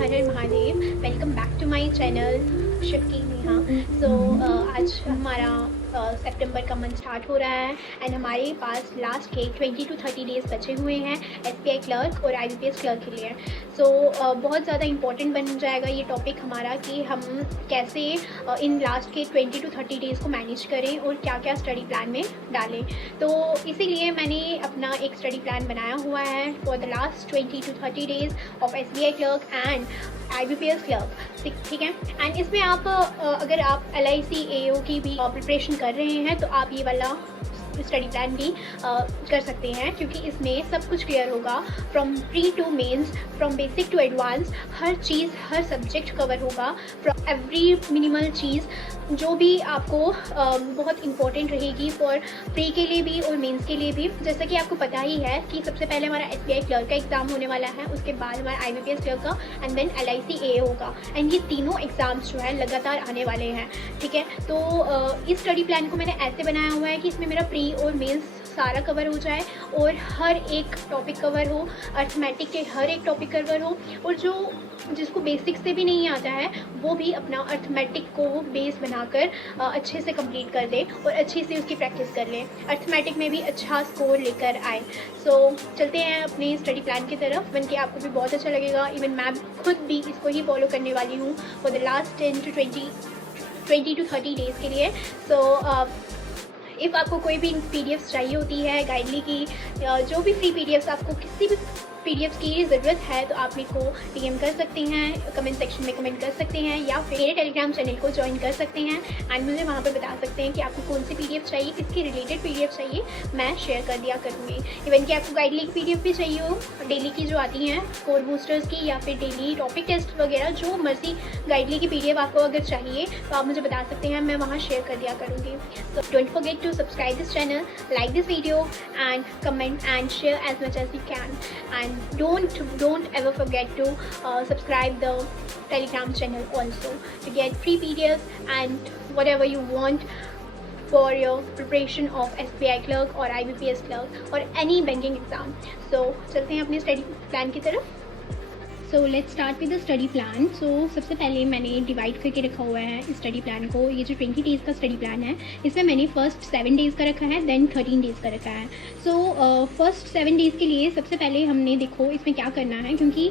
हर हर Mahadev. Welcome back to my channel Shiv की नेहा। आज हमारा सितंबर का मंथ स्टार्ट हो रहा है एंड हमारे पास लास्ट के 20 to 30 डेज़ बचे हुए हैं एसबीआई क्लर्क और आईबीपीएस क्लर्क के लिए। बहुत ज़्यादा इंपॉर्टेंट बन जाएगा ये टॉपिक हमारा कि हम कैसे इन लास्ट के 20 to 30 डेज़ को मैनेज करें और क्या क्या स्टडी प्लान में डालें। तो इसीलिए मैंने अपना एक स्टडी प्लान बनाया हुआ है for the last 20 to 30 days of SBI clerk and IBPS clerk, ठीक है। एंड इसमें आप अगर आप LIC AO की भी प्रिपरेशन कर रहे हैं तो आप ये वाला स्टडी प्लान भी कर सकते हैं, क्योंकि इसमें सब कुछ क्लियर होगा from pre to mains, from basic to advance. हर चीज़, हर सब्जेक्ट कवर होगा, फ्रॉम एवरी मिनिमल चीज़ जो भी आपको बहुत इंपॉर्टेंट रहेगी फॉर प्री के लिए भी और मेंस के लिए भी। जैसा कि आपको पता ही है कि सबसे पहले हमारा SBI क्लर्क का एग्ज़ाम होने वाला है, उसके बाद हमारा IBPS क्लर्क का एंड देन LIC AO का, एंड ये तीनों एग्ज़ाम्स जो है लगातार आने वाले हैं, ठीक है। तो इस स्टडी प्लान को मैंने ऐसे बनाया हुआ है कि इसमें मेरा प्री और मेंस सारा कवर हो जाए और हर एक टॉपिक कवर हो, अर्थमेटिक के हर एक टॉपिक कवर हो, और जिसको बेसिक से भी नहीं आता है वो भी अपना अर्थमेटिक को बेस बनाकर अच्छे से कंप्लीट कर दे और अच्छे से उसकी प्रैक्टिस कर ले, अर्थमेटिक में भी अच्छा स्कोर लेकर आए। चलते हैं अपने स्टडी प्लान की तरफ, बन के आपको भी बहुत अच्छा लगेगा। इवन मैं खुद भी इसको ही फॉलो करने वाली हूँ for the last 20 to 30 days के लिए। इफ़ आपको कोई भी PDF चाहिए होती है गाइडली की, जो भी फ्री PDFs आपको किसी भी PDFs की ज़रूरत है तो आप मेरे को DM कर सकते हैं, कमेंट सेक्शन में कमेंट कर सकते हैं, या फिर मेरे टेलीग्राम चैनल को ज्वाइन कर सकते हैं एंड मुझे वहाँ पर बता सकते हैं कि आपको कौन सी PDF चाहिए, किसके रिलेटेड PDF चाहिए, मैं शेयर कर दिया करूँगी। इवन कि आपको गाइडली की PDF भी चाहिए हो, डेली की जो आती हैं स्कोर बूस्टर्स की, या फिर डेली टॉपिक टेस्ट वगैरह, जो मर्जी गाइडली की PDF आपको अगर चाहिए तो आप मुझे बता सकते हैं, मैं वहाँ शेयर कर दिया करूँगी। So don't forget to subscribe this channel, like this video and comment and share as much as you can, and don't ever forget to subscribe the Telegram channel also to get free PDFs and whatever you want for your preparation of SBI clerk or IBPS clerk or any banking exam. So चलते हैं अपने study plan की तरफ। Let's start with the study plan. सबसे पहले मैंने divide करके रखा हुआ है इस स्टडी प्लान को। ये जो 20 डेज़ का स्टडी प्लान है इसमें मैंने फर्स्ट 7 डेज़ का रखा है, देन 13 डेज़ का रखा है। फर्स्ट 7 डेज़ के लिए सबसे पहले हमने देखो इसमें क्या करना है, क्योंकि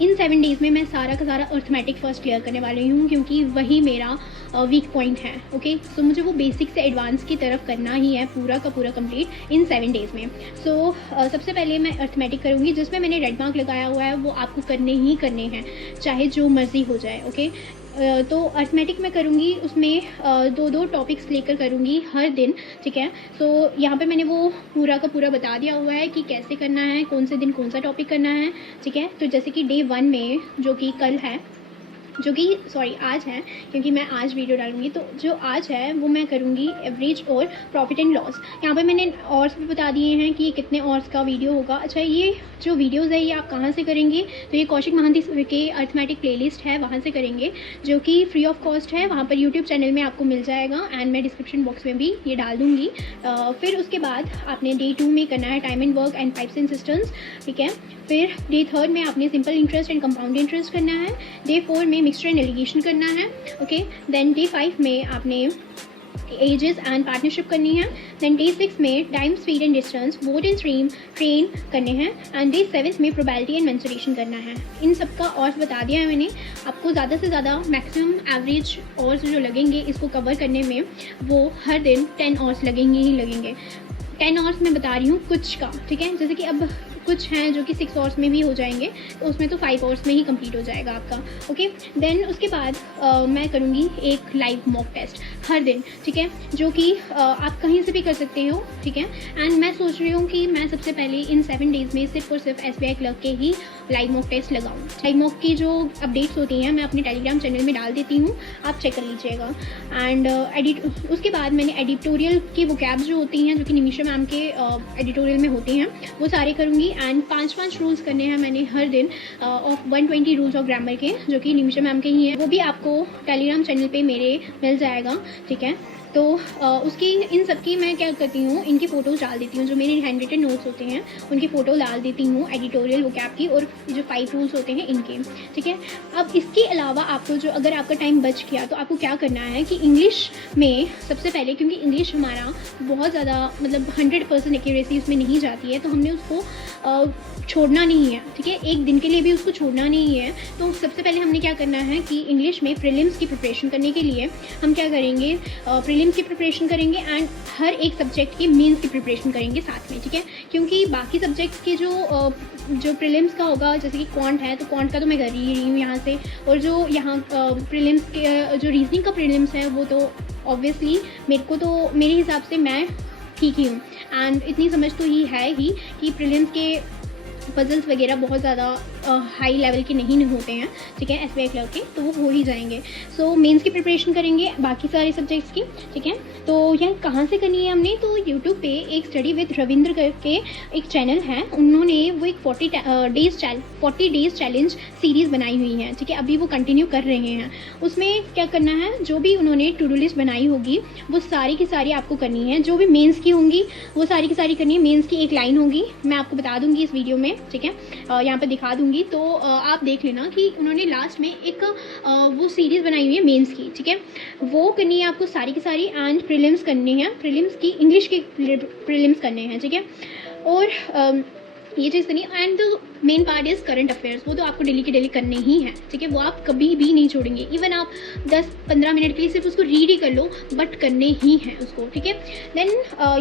इन 7 डेज़ में मैं सारा का सारा अर्थमेटिक फर्स्ट क्लियर करने वाली हूँ, क्योंकि वही मेरा वीक पॉइंट है। ओके, सो मुझे वो बेसिक से एडवांस की तरफ करना ही है पूरा का पूरा कंप्लीट इन 7 डेज़ में। सबसे पहले मैं अर्थमेटिक करूँगी, जिसमें मैंने रेड मार्क लगाया हुआ है वो आपको करने ही करने हैं, चाहे जो मर्जी हो जाए। ओके, तो अर्थमेटिक में करूँगी, उसमें 2 टॉपिक्स लेकर करूँगी हर दिन, ठीक है। यहाँ पे मैंने वो पूरा का पूरा बता दिया हुआ है कि कैसे करना है, कौन से दिन कौन सा टॉपिक करना है, ठीक है। तो जैसे कि डे 1 में, जो कि कल है, आज है, क्योंकि मैं आज वीडियो डालूंगी, तो जो आज है वो मैं करूँगी एवरेज और प्रॉफिट एंड लॉस। यहाँ पे मैंने ऑर्स भी बता दिए हैं कि कितने ऑर्स का वीडियो होगा। अच्छा, ये जो वीडियोस है ये आप कहाँ से करेंगे, तो ये कौशिक महांती के अर्थमेटिक प्लेलिस्ट है, वहाँ से करेंगे, जो कि फ्री ऑफ कॉस्ट है। वहाँ पर यूट्यूब चैनल में आपको मिल जाएगा एंड मैं डिस्क्रिप्शन बॉक्स में भी ये डाल दूँगी। फिर उसके बाद आपने डे 2 में करना है time and work and pipes and systems, ठीक है। फिर डे 3 में आपने simple interest and compound interest करना है। डे 4 में मिक्सचर एंड एलिगेशन करना है। ओके, देन डे 5 में आपने एजेस एंड पार्टनरशिप करनी है। देन डे 6 में time, speed and distance, boat and stream, train करने हैं। एंड डे 7 में प्रोबेबिलिटी एंड मेंसुरेशन करना है। इन सब का और बता दिया है मैंने आपको। ज़्यादा से ज़्यादा मैक्सिमम एवरेज ऑर्स जो लगेंगे इसको कवर करने में, वो हर दिन 10 ऑर्स लगेंगे ही लगेंगे। 10 ऑर्स मैं बता रही हूँ कुछ का, ठीक है। जैसे कि अब कुछ हैं जो कि 6 आवर्स में भी हो जाएंगे, तो उसमें तो 5 आवर्स में ही कंप्लीट हो जाएगा आपका। ओके, देन उसके बाद मैं करूँगी एक लाइव मॉक टेस्ट हर दिन, ठीक है, जो कि आप कहीं से भी कर सकते हो, ठीक है। एंड मैं सोच रही हूँ कि मैं सबसे पहले इन 7 डेज़ में सिर्फ और सिर्फ SBI क्लर्क के ही लाइव मॉक टेस्ट लगाऊँ। लाइव मॉक की जो अपडेट्स होती हैं मैं अपने टेलीग्राम चैनल में डाल देती हूँ, आप चेक कर लीजिएगा। एंड उसके बाद मैंने एडिटोरियल की वो कैब्स जो होती हैं, जो कि निमिषा मैम के एडिटोरियल में होती हैं, वो सारे करूँगी। एंड 5 रूल्स करने हैं मैंने हर दिन ऑफ 120 रूल्स ऑफ ग्रामर के, जो कि निमिषा मैम के ही हैं। वो भी आपको टेलीग्राम चैनल पे मेरे मिल जाएगा, ठीक है। तो उसकी इन सब की मैं क्या करती हूँ, इनकी फ़ोटोज़ डाल देती हूँ, जो मेरे हैंड रिटन नोट्स होते हैं उनकी फ़ोटो डाल देती हूँ, एडिटोरियल वोकैब की और जो 5 रूल्स होते हैं इनके, ठीक है। अब इसके अलावा आपको जो अगर आपका टाइम बच गया तो आपको क्या करना है कि इंग्लिश में सबसे पहले, क्योंकि इंग्लिश हमारा बहुत ज़्यादा मतलब 100% एक्यूरेसी उसमें नहीं जाती है, तो हमने उसको छोड़ना नहीं है, ठीक है, एक दिन के लिए भी उसको छोड़ना नहीं है। तो सबसे पहले हमने क्या करना है कि इंग्लिश में प्रीलिम्स की प्रिपरेशन करने के लिए हम क्या करेंगे, प्रीलिम्स की प्रिपरेशन करेंगे एंड हर एक सब्जेक्ट की मेंस की प्रिपरेशन करेंगे साथ में, ठीक है। क्योंकि बाकी सब्जेक्ट्स के जो प्रीलिम्स का होगा, जैसे कि क्वांट है तो क्वांट का तो मैं कर ही रही हूँ यहाँ से, और जो यहाँ प्रीलिम्स के जो रीजनिंग का प्रीलिम्स है वो तो ऑब्वियसली मेरे हिसाब से मैं ठीक ही हूँ, एंड इतनी समझ तो ही है ही कि प्रीलिम्स के पजल्स वगैरह बहुत ज़्यादा हाई लेवल के नहीं होते हैं, ठीक है, एसबीआई क्लर्क के, तो वो हो ही जाएंगे। सो मेंस की प्रिपरेशन करेंगे बाकी सारे सब्जेक्ट्स की, ठीक है। तो यह कहाँ से करनी है हमने, तो यूट्यूब पे एक स्टडी विद रविंद्र करके एक चैनल है, उन्होंने वो एक 40 डेज चैलेंज सीरीज़ बनाई हुई है, ठीक है, अभी वो कंटिन्यू कर रहे हैं। उसमें क्या करना है, जो भी उन्होंने टू डू लिस्ट बनाई होगी वो सारी की सारी आपको करनी है, जो भी मेंस की होंगी वो सारी की सारी करनी है। मेंस की एक लाइन होगी, मैं आपको बता दूंगी इस वीडियो में, ठीक है, यहाँ पे दिखा दूंगी, तो आप देख लेना कि उन्होंने लास्ट में एक वो सीरीज़ बनाई हुई है मेंस की, ठीक है, वो करनी है आपको सारी की सारी, एंड प्रीलिम्स करनी है, प्रीलिम्स की इंग्लिश के प्रीलिम्स करने हैं, ठीक है, और ये चीज़ करनी है। And the main part is current affairs, वो तो आपको डेली के डेली करने ही है, ठीक है, वो आप कभी भी नहीं छोड़ेंगे, इवन आप 10-15 मिनट के लिए सिर्फ उसको रीड ही कर लो, बट करने ही है उसको, ठीक है। देन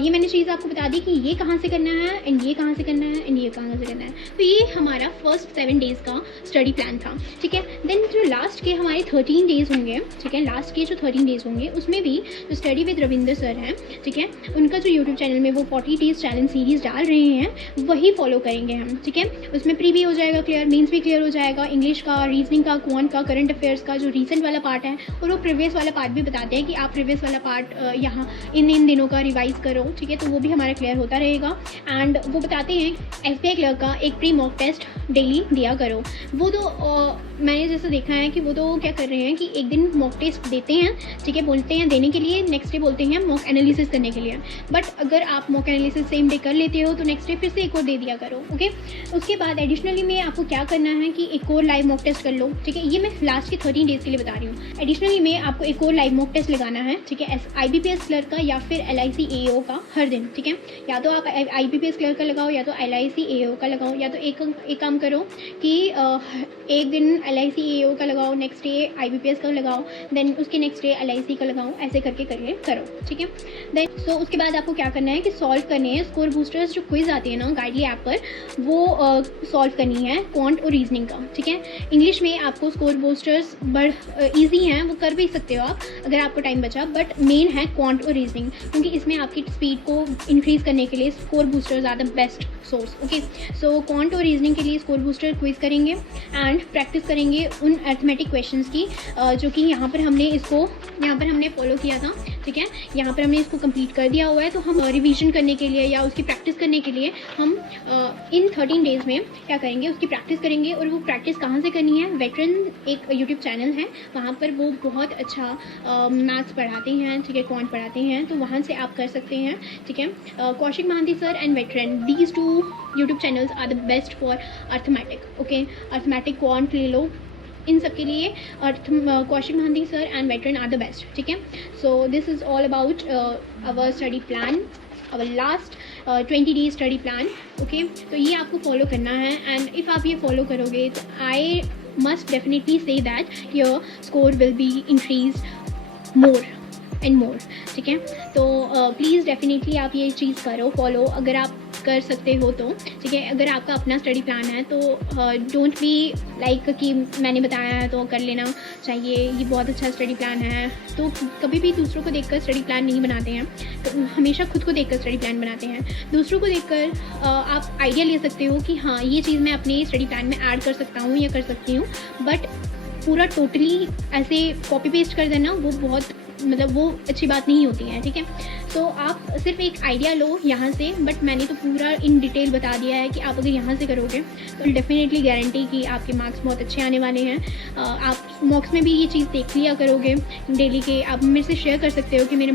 ये मैंने चीज़ आपको बता दी कि ये कहाँ से करना है एंड ये कहाँ से करना है एंड ये कहाँ से करना है। तो ये हमारा फर्स्ट 7 डेज़ का स्टडी प्लान था, ठीक है। देन जो लास्ट के हमारे 13 डेज़ होंगे, ठीक है, लास्ट के जो 13 डेज़ होंगे उसमें भी जो स्टडी विद रविंद्र सर हैं, ठीक है, उनका जो यूट्यूब चैनल में वो 40 डेज़ चैलेंज सीरीज़ डाल रहे हैं वही फॉलो करेंगे हम, ठीक है। उसमें प्री भी हो जाएगा क्लियर, मेंस भी क्लियर हो जाएगा, इंग्लिश का, रीजनिंग का, क्वांट का, करंट अफेयर्स का जो रीसेंट वाला पार्ट है, और वो प्रीवियस वाला पार्ट भी बताते हैं कि आप प्रीवियस वाला पार्ट यहाँ इन दिनों का रिवाइज करो, ठीक है, तो वो भी हमारा क्लियर होता रहेगा। एंड वो बताते हैं एसबीआई क्लर्क का एक प्री मॉक टेस्ट डेली दिया करो। वो तो मैंने जैसे देखा है कि वो तो क्या कर रहे हैं कि एक दिन मॉक टेस्ट देते हैं, ठीक है, बोलते हैं देने के लिए, नेक्स्ट डे बोलते हैं मॉक एनालिसिस करने के लिए, बट अगर आप मॉक एनालिसिस सेम डे कर लेते हो तो नेक्स्ट डे फिर से एक और दे दिया करो, ओके। उसके बाद एडिशनली में आपको क्या करना है कि एक और लाइव मॉक टेस्ट कर लो, ठीक है, ये मैं लास्ट के 13 डेज़ के लिए बता रही हूँ। एडिशनली में आपको एक और लाइव मॉक टेस्ट लगाना है, ठीक है, IBPS क्लर्क का या फिर LIC AO का हर दिन, ठीक है, या तो आप IBPS क्लर्क का लगाओ या तो LIC AO का लगाओ, या तो एक काम करो कि एक दिन LIC AO का लगाओ, नेक्स्ट डे IBPS का लगाओ, देन उसके नेक्स्ट डे LIC का लगाओ, ऐसे करके करो, ठीक है। देन सो उसके बाद आपको क्या करना है कि सॉल्व करने हैं स्कोर बूस्टर्स जो क्विज आती है ना गाइडली ऐप पर, वो सॉल्व करनी है क्वांट और रीजनिंग का, ठीक है। इंग्लिश में आपको स्कोर बूस्टर्स ईजी हैं, वो कर भी सकते हो आप अगर आपको टाइम बचा, बट मेन है क्वांट और रीजनिंग, क्योंकि इसमें आपकी स्पीड को इंक्रीज़ करने के लिए score boosters are the best source, okay. So quant और रीजनिंग के लिए स्कोर बूस्टर क्विज करेंगे एंड प्रैक्टिस करेंगे उन अर्थमेटिक क्वेश्चंस की जो कि यहाँ पर हमने फॉलो किया था, ठीक है, यहाँ पर हमने इसको कंप्लीट कर दिया हुआ है। तो हम रिवीजन करने के लिए या उसकी प्रैक्टिस करने के लिए हम इन 13 डेज़ में क्या करेंगे, उसकी प्रैक्टिस करेंगे। और वो प्रैक्टिस कहाँ से करनी है, वेटरन एक यूट्यूब चैनल है, वहाँ पर वो बहुत अच्छा मैथ्स पढ़ाते हैं, ठीक है, क्वांट पढ़ाते हैं, तो वहाँ से आप कर सकते हैं, ठीक है। Kaushik Mohanty sir and veteran, these 2 YouTube channels are the best for arithmetic, okay. Arithmetic quant ले लो, इन सब के लिए Kaushik Mohanty sir and veteran are the best, ठीक है। So this is all about our study plan, our last 20 days study plan, okay. तो ये आपको फॉलो करना है, एंड इफ़ आप ये फॉलो करोगे तो I must definitely say that your score will be increase more and more, ठीक है। तो प्लीज़ डेफिनेटली आप ये चीज़ करो फॉलो, अगर आप कर सकते हो तो, ठीक है। अगर आपका अपना स्टडी प्लान है तो डोंट बी लाइक कि मैंने बताया है तो कर लेना चाहिए, ये बहुत अच्छा स्टडी प्लान है। तो कभी भी दूसरों को देखकर स्टडी प्लान नहीं बनाते हैं, तो हमेशा खुद को देखकर स्टडी प्लान बनाते हैं। दूसरों को देखकर आप आइडिया ले सकते हो कि हाँ ये चीज़ मैं अपने स्टडी प्लान में ऐड कर सकता हूँ या कर सकती हूँ, बट पूरा टोटली ऐसे कॉपी पेस्ट कर देना वो बहुत मतलब वो अच्छी बात नहीं होती है, ठीक है। तो आप सिर्फ एक आइडिया लो यहाँ से, बट मैंने तो पूरा इन डिटेल बता दिया है कि आप अगर यहाँ से करोगे तो डेफिनेटली गारंटी कि आपके मार्क्स बहुत अच्छे आने वाले हैं। आप मॉक्स में भी ये चीज़ देख लिया करोगे डेली के, आप मेरे से शेयर कर सकते हो कि मेरे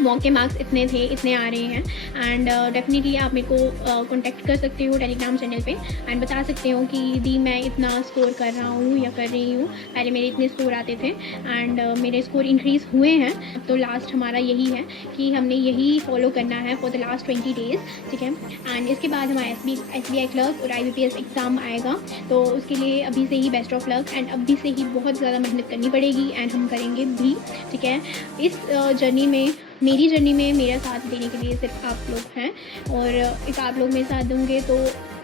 मॉक के मार्क्स इतने थे, इतने आ रहे हैं। एंड डेफिनेटली आप मेरे को कॉन्टैक्ट कर सकते हो टेलीग्राम चैनल पे एंड बता सकते हो कि दी मैं इतना स्कोर कर रहा हूँ या कर रही हूँ, पहले मेरे इतने स्कोर आते थे एंड मेरे स्कोर इंक्रीज़ हुए हैं। तो लास्ट हमारा यही है कि हमने यही फॉलो करना है फॉर द लास्ट 20 डेज़, ठीक है। एंड इसके बाद हमारा SBI क्लर्क और IBPS एग्ज़ाम आएगा, तो उसके लिए अभी से ही बेस्ट ऑफ लक एंड अभी से ही बहुत ज़्यादा मेहनत करनी पड़ेगी एंड हम करेंगे भी, ठीक है। इस जर्नी में, मेरी जर्नी में मेरा साथ देने के लिए सिर्फ आप लोग हैं, और if आप लोग मेरे साथ दोगे तो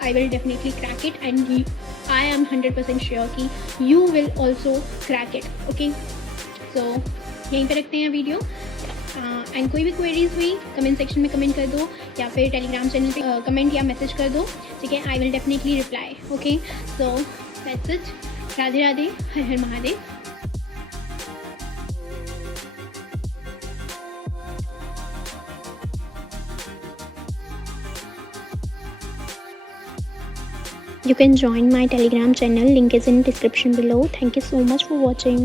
I will definitely crack it and I am 100% sure कि you will also crack it, okay. So यहीं पे रखते हैं वीडियो एंड कोई भी क्वेरीज हुई कमेंट सेक्शन में कमेंट कर दो या फिर टेलीग्राम चैनल पे कमेंट या मैसेज कर दो, ठीक है। आई will definitely reply, okay. So that's it, Radhe Radhe, हर हर Mahadev. You can join my Telegram channel, link is in description below. Thank you so much for watching.